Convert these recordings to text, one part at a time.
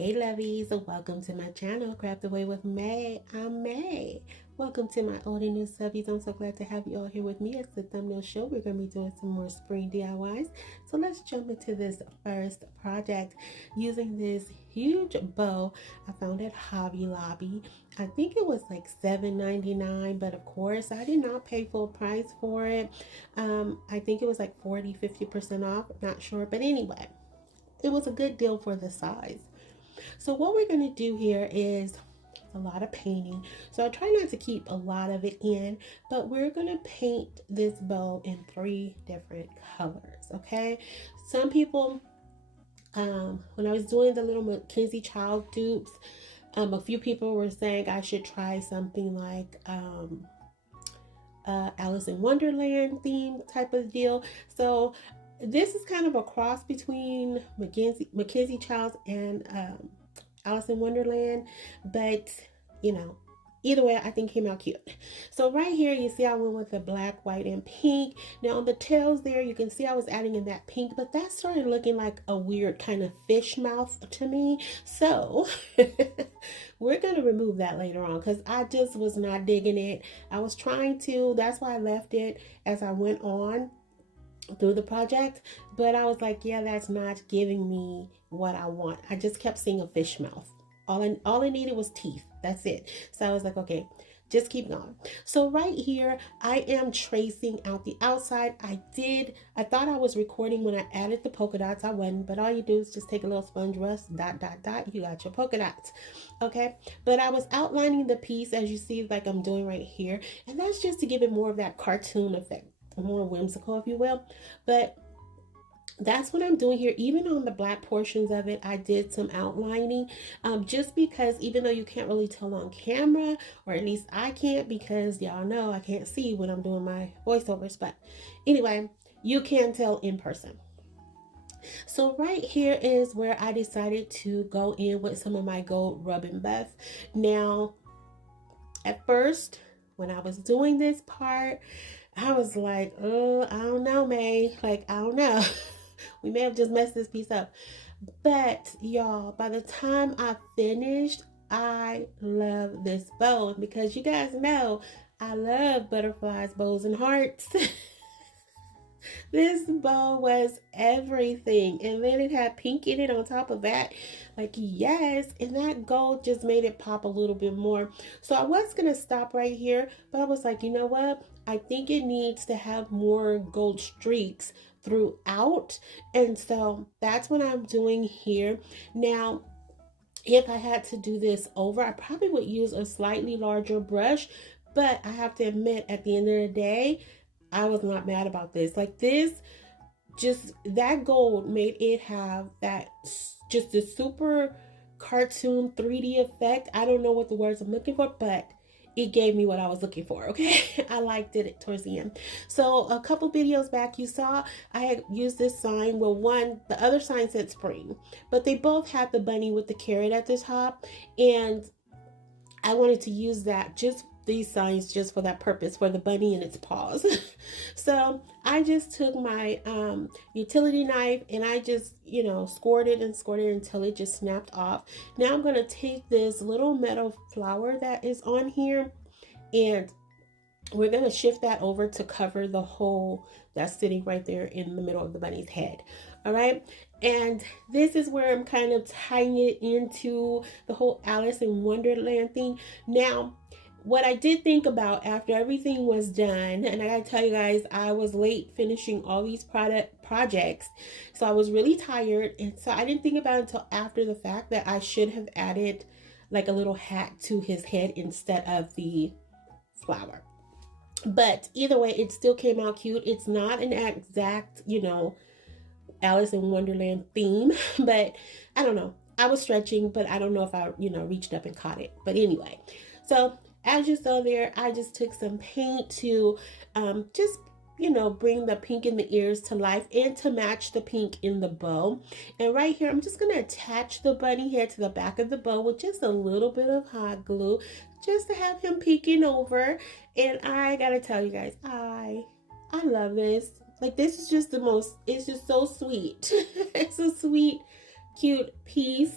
Hey lovies, welcome to my channel, Craft Away with May. I'm May. Welcome to my old and new subbies. I'm so glad to have you all here with me. As the thumbnail show, we're going to be doing some more spring DIYs. So let's jump into this first project using this huge bow I found at Hobby Lobby. I think it was like $7.99, but of course I did not pay full price for it. I think it was like 40-50% off, not sure, but anyway, it was a good deal for the size. So what we're going to do here is a lot of painting. So I try not to keep a lot of it in, but we're going to paint this bow in 3 different colors, okay? Some people, when I was doing the little Mackenzie Child dupes, a few people were saying I should try something like Alice in Wonderland theme type of deal. So this is kind of a cross between Mackenzie Childs and Alice in Wonderland, but you know, either way I think came out cute. So right here you see I went with the black, white, and pink. Now on the tails there you can see I was adding in that pink, but that started looking like a weird kind of fish mouth to me. So we're going to remove that later on because I just was not digging it. I was trying to, that's why I left it as I went on through the project, but I was like, yeah, that's not giving me what I want. I just kept seeing a fish mouth. All I needed was teeth. That's it. So I was like, okay, just keep going. So right here I am tracing out the outside. I thought I was recording when I added the polka dots. I wasn't, but all you do is just take a little sponge brush, dot dot dot, you got your polka dots. Okay, but I was outlining the piece as you see, like I'm doing right here, and that's just to give it more of that cartoon effect, more whimsical, if you will. But that's what I'm doing here. Even on the black portions of it, I did some outlining, just because even though you can't really tell on camera, or at least I can't, because y'all know I can't see when I'm doing my voiceovers, but anyway, you can tell in person. So right here is where I decided to go in with some of my gold rub and buff. Now at first when I was doing this part, I was like, oh, I don't know, May. Like, I don't know. We may have just messed this piece up. But, y'all, by the time I finished, I love this bow. Because you guys know, I love butterflies, bows, and hearts. This bow was everything, and then it had pink in it on top of that. Like, yes, and that gold just made it pop a little bit more. So I was gonna stop right here, but I was like, you know what, I think it needs to have more gold streaks throughout, and so that's what I'm doing here. Now if I had to do this over, I probably would use a slightly larger brush, but I have to admit, at the end of the day, I was not mad about this. Like this, just that gold made it have that, just a super cartoon 3D effect. I don't know what the words I'm looking for, but it gave me what I was looking for, okay? I liked it towards the end. So a couple videos back, you saw I had used this sign. Well, the other sign said spring, but they both had the bunny with the carrot at the top, and I wanted to use that, just these signs, just for that purpose, for the bunny and its paws. So I just took my utility knife and I just, you know, scored it until it just snapped off. Now I'm going to take this little metal flower that is on here, and we're going to shift that over to cover the hole that's sitting right there in the middle of the bunny's head. All right, and this is where I'm kind of tying it into the whole Alice in Wonderland thing. Now what I did think about after everything was done, and I gotta tell you guys, I was late finishing all these projects, so I was really tired, and so I didn't think about it until after the fact that I should have added like a little hat to his head instead of the flower. But either way, it still came out cute. It's not an exact, you know, Alice in Wonderland theme, but I don't know. I was stretching, but I don't know if I, you know, reached up and caught it. But anyway, so as you saw there, I just took some paint to just, you know, bring the pink in the ears to life and to match the pink in the bow. And right here, I'm just going to attach the bunny head to the back of the bow with just a little bit of hot glue, just to have him peeking over. And I got to tell you guys, I love this. Like, this is just the most, it's just so sweet. It's a sweet, cute piece.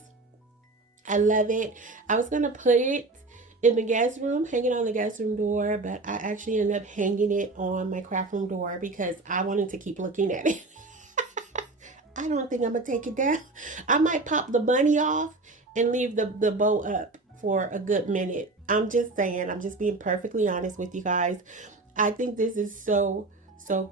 I love it. I was going to put it in the guest room, hanging on the guest room door, but I actually ended up hanging it on my craft room door because I wanted to keep looking at it. I don't think I'm going to take it down. I might pop the bunny off and leave the bow up for a good minute. I'm just saying, I'm just being perfectly honest with you guys. I think this is so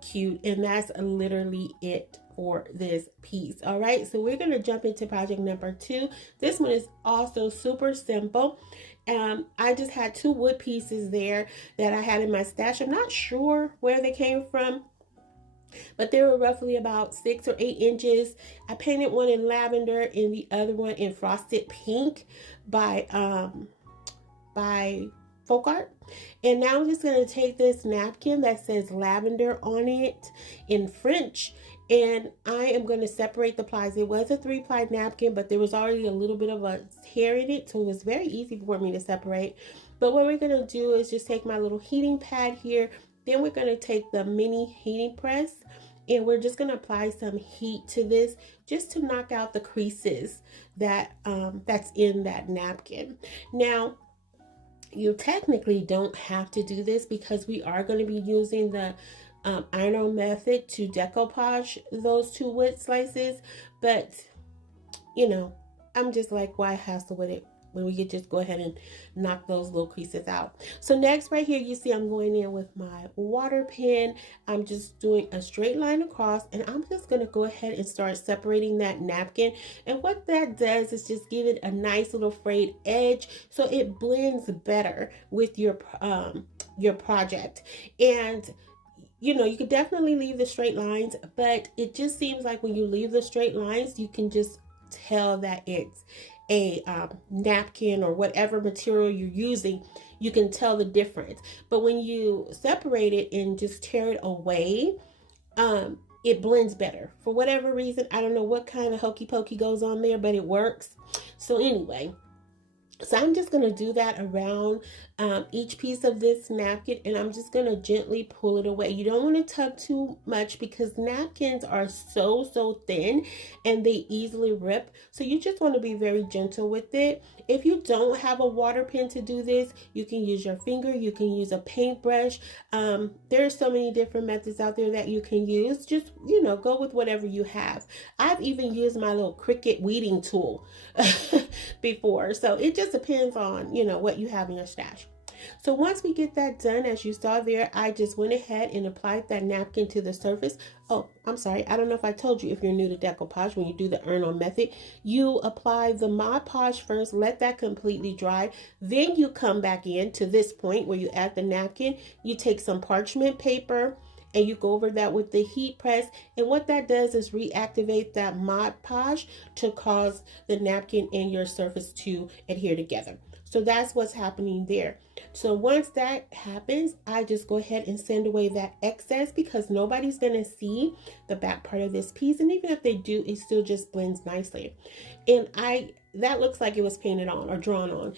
cute, and that's literally it for this piece. All right, so we're going to jump into project number 2. This one is also super simple. I just had 2 wood pieces there that I had in my stash. I'm not sure where they came from, but they were roughly about 6 or 8 inches. I painted one in lavender and the other one in frosted pink by FolkArt. And now I'm just going to take this napkin that says lavender on it in French, and I am going to separate the plies. It was a 3-ply napkin, but there was already a little bit of a tear in it, so it was very easy for me to separate. But what we're going to do is just take my little heating pad here. Then we're going to take the mini heating press, and we're just going to apply some heat to this just to knock out the creases that that's in that napkin. Now, you technically don't have to do this because we are going to be using the iron method to decoupage those 2 wood slices, but you know, I'm just like, why hassle with it when we could just go ahead and knock those little creases out. So next, right here, you see I'm going in with my water pen. I'm just doing a straight line across, and I'm just going to go ahead and start separating that napkin. And what that does is just give it a nice little frayed edge so it blends better with your project. And you know, you could definitely leave the straight lines, but it just seems like when you leave the straight lines, you can just tell that it's a napkin or whatever material you're using. You can tell the difference. But when you separate it and just tear it away, it blends better. For whatever reason, I don't know what kind of hokey pokey goes on there, but it works. So anyway, so I'm just going to do that around each piece of this napkin, and I'm just going to gently pull it away. You don't want to tug too much because napkins are so thin and they easily rip. So you just want to be very gentle with it. If you don't have a water pen to do this, you can use your finger, you can use a paintbrush. There are so many different methods out there that you can use. Just, you know, go with whatever you have. I've even used my little Cricut weeding tool before. So it just depends on, you know, what you have in your stash. So once we get that done, as you saw there, I just went ahead and applied that napkin to the surface. Oh, I'm sorry. I don't know if I told you, if you're new to decoupage, when you do the earn-on method, you apply the Mod Podge first, let that completely dry. Then you come back in to this point where you add the napkin. You take some parchment paper and you go over that with the heat press. And what that does is reactivate that Mod Podge to cause the napkin and your surface to adhere together. So that's what's happening there. So once that happens, I just go ahead and send away that excess because nobody's going to see the back part of this piece. And even if they do, it still just blends nicely. And that looks like it was painted on or drawn on.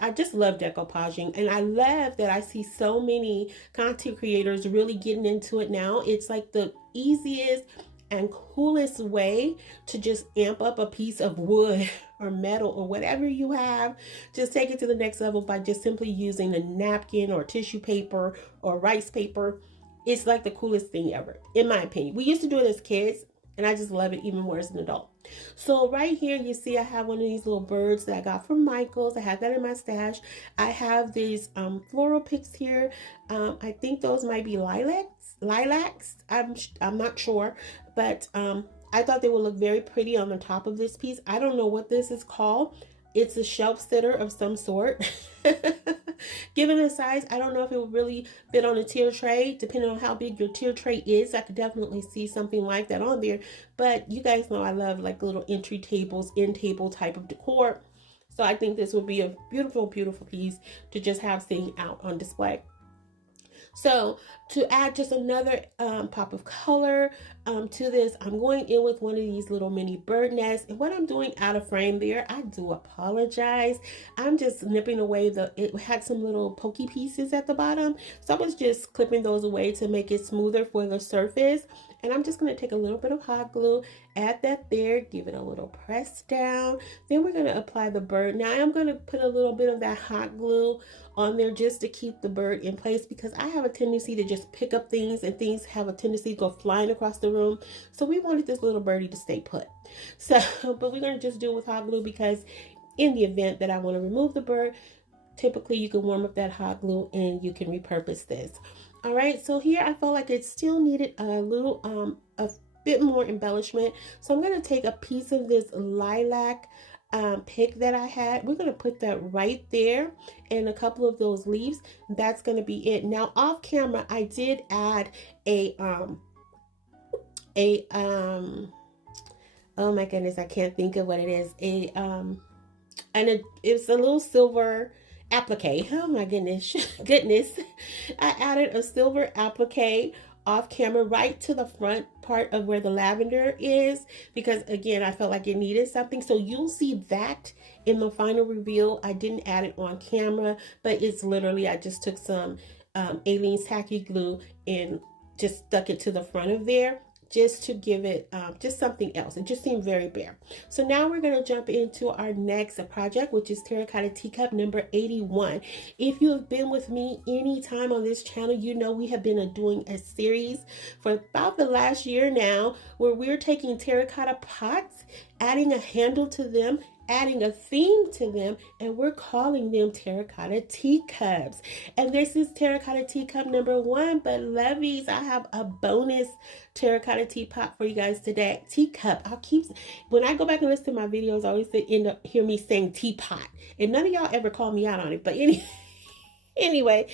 I just love decoupaging, and I love that I see so many content creators really getting into it now. It's like the easiest and coolest way to just amp up a piece of wood or metal or whatever you have. Just take it to the next level by just simply using a napkin or tissue paper or rice paper. It's like the coolest thing ever, in my opinion. We used to do it as kids, and I just love it even more as an adult. So right here, you see I have one of these little birds that I got from Michael's. I have that in my stash. I have these floral picks here. I think those might be lilacs. I'm not sure, but I thought they would look very pretty on the top of this piece. I don't know what this is called. It's a shelf sitter of some sort. Given the size, I don't know if it would really fit on a tier tray. Depending on how big your tier tray is, I could definitely see something like that on there. But you guys know I love like little entry tables, end table type of decor. So I think this would be a beautiful piece to just have sitting out on display. So to add just another pop of color to this, I'm going in with one of these little mini bird nests. And what I'm doing out of frame there, I do apologize. I'm just nipping away it had some little pokey pieces at the bottom. So I was just clipping those away to make it smoother for the surface. And I'm just going to take a little bit of hot glue, add that there, give it a little press down. Then we're going to apply the bird. Now I'm going to put a little bit of that hot glue on there just to keep the bird in place, because I have a tendency to just pick up things and things have a tendency to go flying across the room. So we wanted this little birdie to stay put. So, but we're going to just do it with hot glue, because in the event that I want to remove the bird, typically you can warm up that hot glue and you can repurpose this. All right, so here I felt like it still needed a little a bit more embellishment. So I'm going to take a piece of this lilac pick that I had. We're going to put that right there, and a couple of those leaves. That's going to be it. Now off camera I did add a oh my goodness, I can't think of what it is. It's a little silver applique. Oh my goodness. I added a silver applique off camera right to the front part of where the lavender is, because again, I felt like it needed something. So you'll see that in the final reveal. I didn't add it on camera, but it's literally, I just took some Aleene's tacky glue and just stuck it to the front of there, just to give it just something else. It just seemed very bare. So now we're going to jump into our next project, which is terracotta teacup number 81. If you have been with me any time on this channel, you know we have been doing a series for about the last year now, where we're taking terracotta pots, adding a handle to them, adding a theme to them, and we're calling them terracotta teacups. And this is terracotta teacup number 1, but Lovies, I have a bonus terracotta teapot for you guys today. Teacup. When I go back and listen to my videos, I always end up hear me saying teapot, and none of y'all ever call me out on it. But anyway,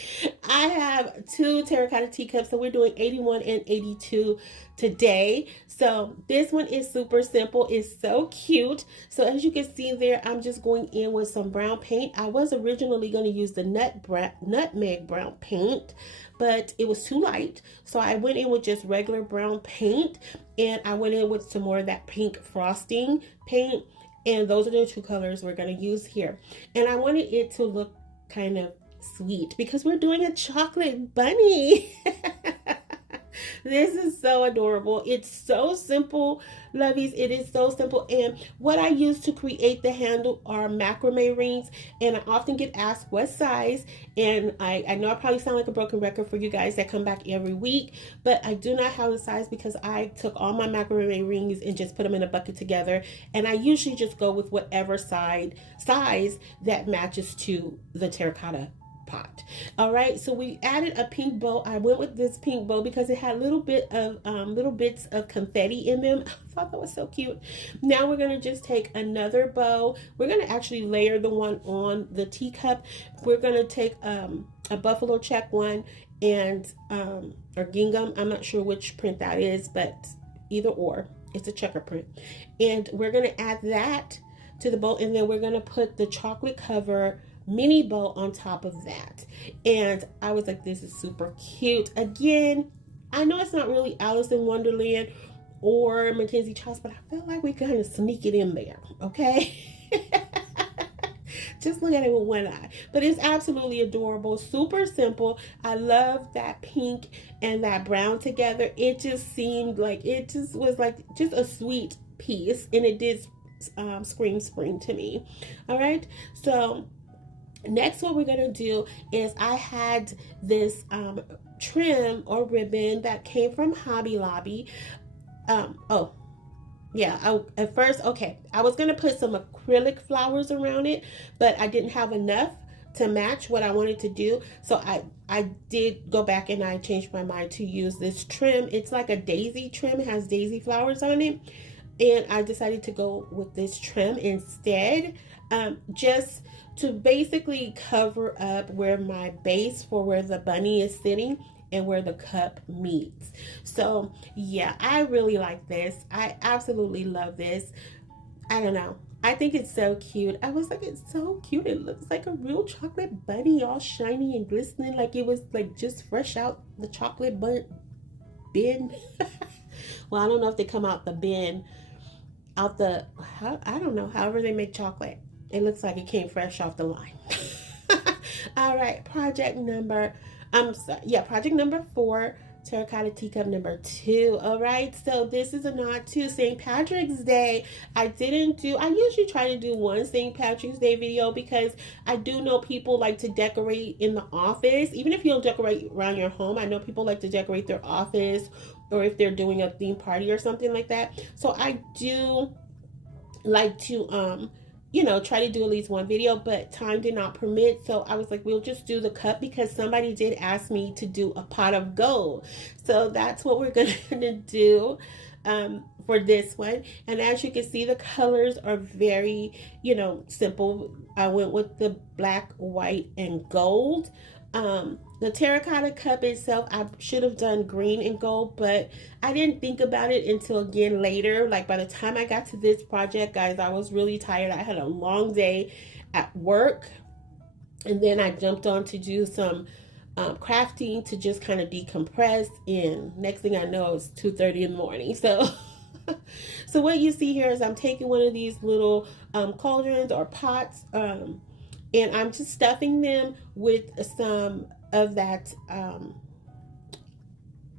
I have 2 terracotta teacups, so we're doing 81 and 82 today. So this one is super simple. It's so cute. So as you can see there, I'm just going in with some brown paint. I was originally going to use the nutmeg brown paint, but it was too light. So I went in with just regular brown paint, and I went in with some more of that pink frosting paint. And those are the 2 colors we're going to use here. And I wanted it to look kind of sweet because we're doing a chocolate bunny. This is so adorable. It's so simple, Lovies. It is so simple. And what I use to create the handle are macrame rings, and I often get asked what size. And I know I probably sound like a broken record for you guys that come back every week, but I do not have a size because I took all my macrame rings and just put them in a bucket together, and I usually just go with whatever size that matches to the terracotta pot. All right, so we added a pink bow. I went with this pink bow because it had little bits of confetti in them. I thought that was so cute. Now we're going to just take another bow. We're going to actually layer the one on the teacup. We're going to take a buffalo check one and or gingham. I'm not sure which print that is, but either or, it's a checker print. And we're going to add that to the bow, and then we're going to put the chocolate cover mini bow on top of that. And I was like, this is super cute. Again, I know it's not really Alice in Wonderland or Mackenzie Childs, but I feel like we kind of sneak it in there, okay? Just look at it with one eye. But it's absolutely adorable, super simple. I love that pink and that brown together. It just seemed like it just was like just a sweet piece, and it did scream spring to me. All right, so next, what we're going to do is I had this trim or ribbon that came from Hobby Lobby. At first, I was going to put some acrylic flowers around it, but I didn't have enough to match what I wanted to do. So I did go back and I changed my mind to use this trim. It's like a daisy trim. It has daisy flowers on it. And I decided to go with this trim instead, just to basically cover up where my base for where the bunny is sitting and where the cup meets. So yeah, I really like this. I absolutely love this. I don't know. I think it's so cute. I was like, it's so cute. It looks like a real chocolate bunny, all shiny and glistening, like it was like just fresh out the chocolate bin. Well, I don't know if they come out the bin, I don't know, however they make chocolate. It looks like it came fresh off the line. All right, project number 4, terracotta teacup number 2. All right, so this is a nod to St. Patrick's Day. I usually try to do one St. Patrick's Day video because I do know people like to decorate in the office. Even if you don't decorate around your home, I know people like to decorate their office, or if they're doing a theme party or something like that. So I do like to try to do at least one video, but time did not permit. So I was like, we'll just do the cup because somebody did ask me to do a pot of gold. So that's what we're gonna do for this one. And as you can see, the colors are very, simple. I went with the black, white, and gold. The terracotta cup itself, I should have done green and gold, but I didn't think about it until again later. Like by the time I got to this project, guys, I was really tired. I had a long day at work, and then I jumped on to do some crafting to just kind of decompress, and next thing I know, it's 2:30 in the morning. So so what you see here is I'm taking one of these little cauldrons or pots, and I'm just stuffing them with some of that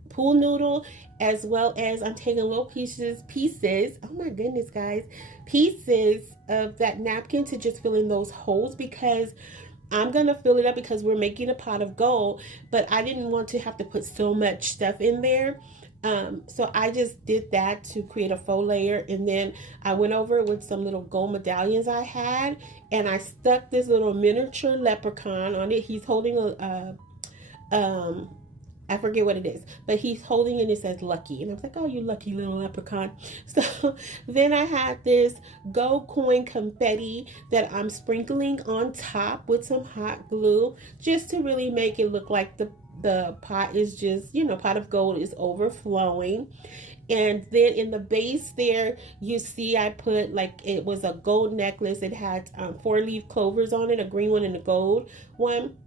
pool noodle, as well as I'm taking little pieces, oh my goodness guys, pieces of that napkin to just fill in those holes, because I'm gonna fill it up because we're making a pot of gold, but I didn't want to have to put so much stuff in there. So I just did that to create a faux layer, and then I went over it with some little gold medallions I had, and I stuck this little miniature leprechaun on it. He's holding a I forget what it is, but he's holding it and it says lucky, and I was like, oh, you lucky little leprechaun. So then I had this gold coin confetti that I'm sprinkling on top with some hot glue, just to really make it look like the pot is just, pot of gold is overflowing. And then in the base there, you see I put, like, it was a gold necklace. It had 4-leaf clovers on it, a green one and a gold one.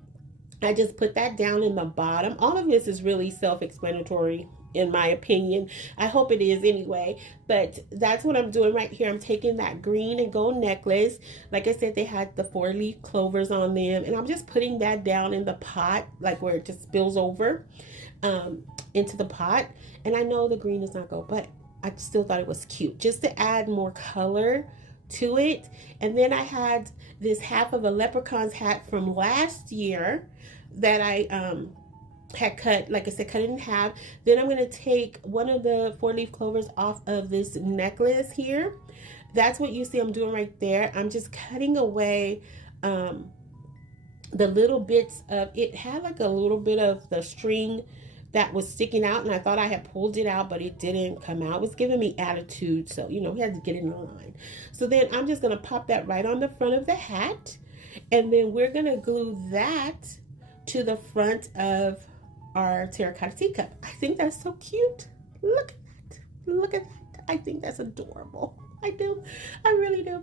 I just put that down in the bottom. All of this is really self-explanatory in my opinion. I hope it is anyway, but that's what I'm doing right here. I'm taking that green and gold necklace. Like I said, they had the 4-leaf clovers on them, and I'm just putting that down in the pot, like where it just spills over into the pot. And I know the green is not gold, but I still thought it was cute just to add more color to it. And then I had this half of a leprechaun's hat from last year that I had cut, like I said, cut it in half. Then I'm going to take one of the 4-leaf clovers off of this necklace here. That's what you see I'm doing right there. I'm just cutting away the little bits of it. Had like a little bit of the string that was sticking out, and I thought I had pulled it out, but it didn't come out. It was giving me attitude, so we had to get it in line. So then I'm just going to pop that right on the front of the hat, and then we're going to glue that to the front of our terracotta teacup. I think that's so cute. Look at that. Look at that. I think that's adorable. I do. I really do.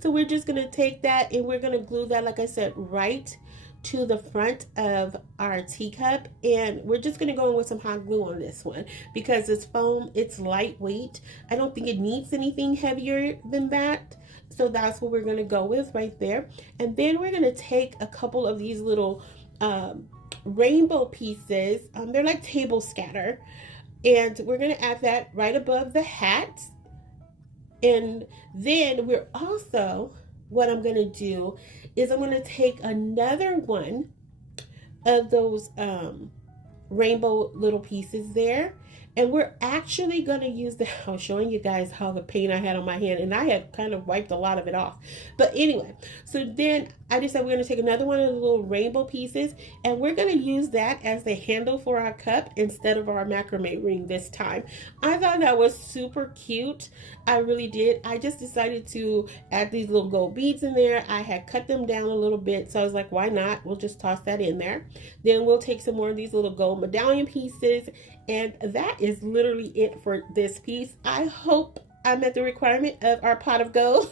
So we're just going to take that and we're going to glue that, like I said, right to the front of our teacup. And we're just going to go in with some hot glue on this one because it's foam. It's lightweight. I don't think it needs anything heavier than that. So that's what we're going to go with right there. And then we're going to take a couple of these little rainbow pieces. They're like table scatter, and we're going to add that right above the hat. And then we're also, what I'm going to do is I'm going to take another one of those rainbow little pieces there, and we're actually going to use the, I was showing you guys how the paint I had on my hand, and I had kind of wiped a lot of it off. But anyway, so then I decided we're going to take another one of the little rainbow pieces, and we're going to use that as the handle for our cup instead of our macrame ring this time. I thought that was super cute. I really did. I just decided to add these little gold beads in there. I had cut them down a little bit, so I was like, why not? We'll just toss that in there. Then we'll take some more of these little gold medallion pieces, and that is literally it for this piece. I hope I met the requirement of our pot of gold.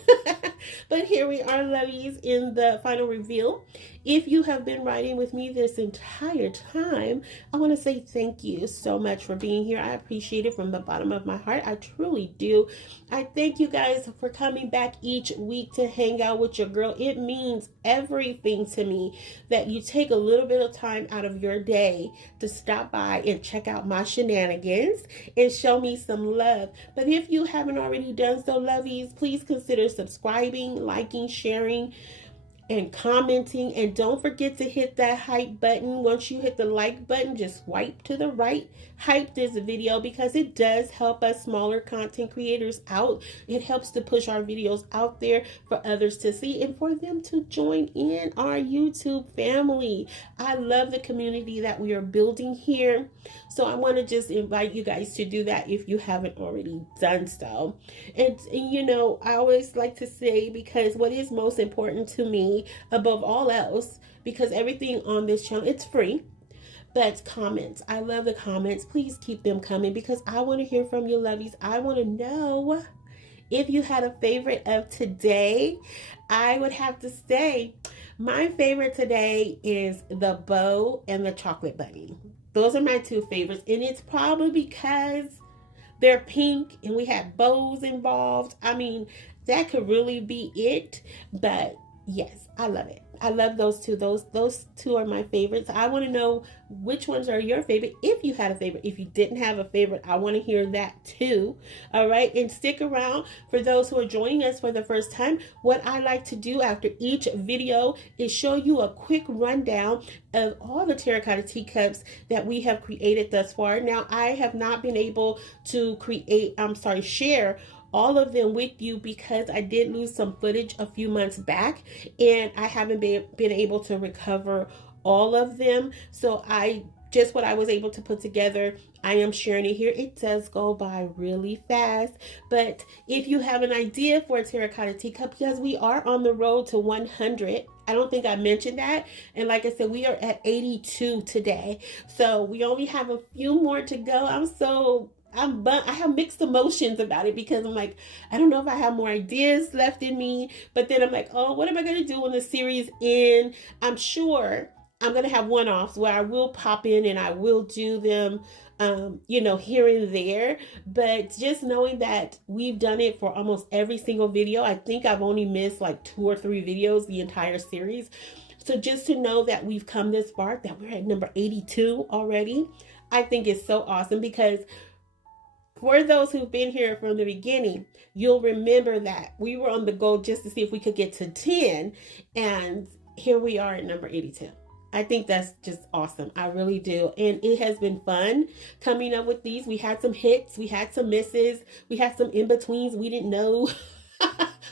But here we are, lovies, in the final reveal. If you have been riding with me this entire time, I want to say thank you so much for being here. I appreciate it from the bottom of my heart. I truly do. I thank you guys for coming back each week to hang out with your girl. It means everything to me that you take a little bit of time out of your day to stop by and check out my shenanigans and show me some love. But if you haven't already done so, lovies, please consider subscribing, liking, sharing, and commenting. And don't forget to hit that hype button. Once you hit the like button, just swipe to the right, hype this video, because it does help us smaller content creators out. It helps to push our videos out there for others to see and for them to join in our YouTube family. I love the community that we are building here, so I want to just invite you guys to do that if you haven't already done so. And you know, I always like to say, because what is most important to me above all else, because everything on this channel, it's free, but comments. I love the comments. Please keep them coming, because I want to hear from you, lovies. I want to know if you had a favorite of today. I would have to say my favorite today is the bow and the chocolate bunny. Those are my two favorites, and it's probably because they're pink and we had bows involved. I mean, that could really be it, but yes, I love it. I love those two. Those two are my favorites. I want to know which ones are your favorite, if you had a favorite. If you didn't have a favorite, I want to hear that too. All right, and stick around for those who are joining us for the first time. What I like to do after each video is show you a quick rundown of all the terracotta teacups that we have created thus far. Now, I have not been able to share all of them with you, because I did lose some footage a few months back and I haven't been able to recover all of them. So what I was able to put together, I am sharing it here. It does go by really fast, but if you have an idea for a terracotta teacup, because we are on the road to 100, I don't think I mentioned that. And like I said, we are at 82 today. So we only have a few more to go. I have mixed emotions about it, because I'm like, I don't know if I have more ideas left in me, but then I'm like, oh, what am I going to do when the series ends? I'm sure I'm going to have one-offs where I will pop in and I will do them, here and there. But just knowing that we've done it for almost every single video, I think I've only missed like 2 or 3 videos the entire series. So just to know that we've come this far, that we're at number 82 already, I think is so awesome, because for those who've been here from the beginning, you'll remember that we were on the go just to see if we could get to 10. And here we are at number 82. I think that's just awesome. I really do. And it has been fun coming up with these. We had some hits. We had some misses. We had some in-betweens. We didn't know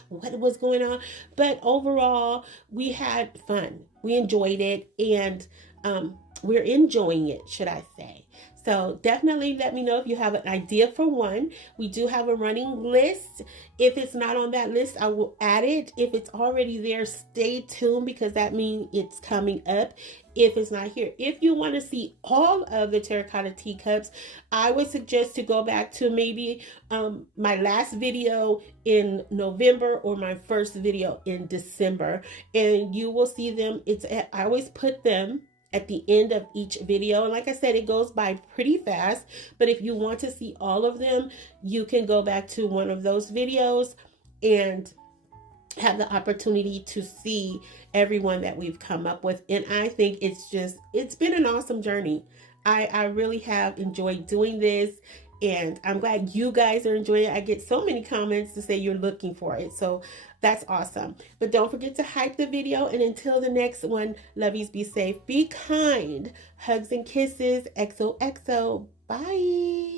what was going on. But overall, we had fun. We enjoyed it. And we're enjoying it, should I say. So definitely let me know if you have an idea for one. We do have a running list. If it's not on that list, I will add it. If it's already there, stay tuned, because that means it's coming up if it's not here. If you want to see all of the terracotta teacups, I would suggest to go back to maybe my last video in November or my first video in December, and you will see them. I always put them at the end of each video. And like I said, it goes by pretty fast, but if you want to see all of them, you can go back to one of those videos and have the opportunity to see everyone that we've come up with. And I think it's been an awesome journey. I really have enjoyed doing this, and I'm glad you guys are enjoying it. I get so many comments to say you're looking for it, so that's awesome. But don't forget to hype the video, and until the next one, lovies, be safe, be kind, hugs and kisses, XOXO, bye.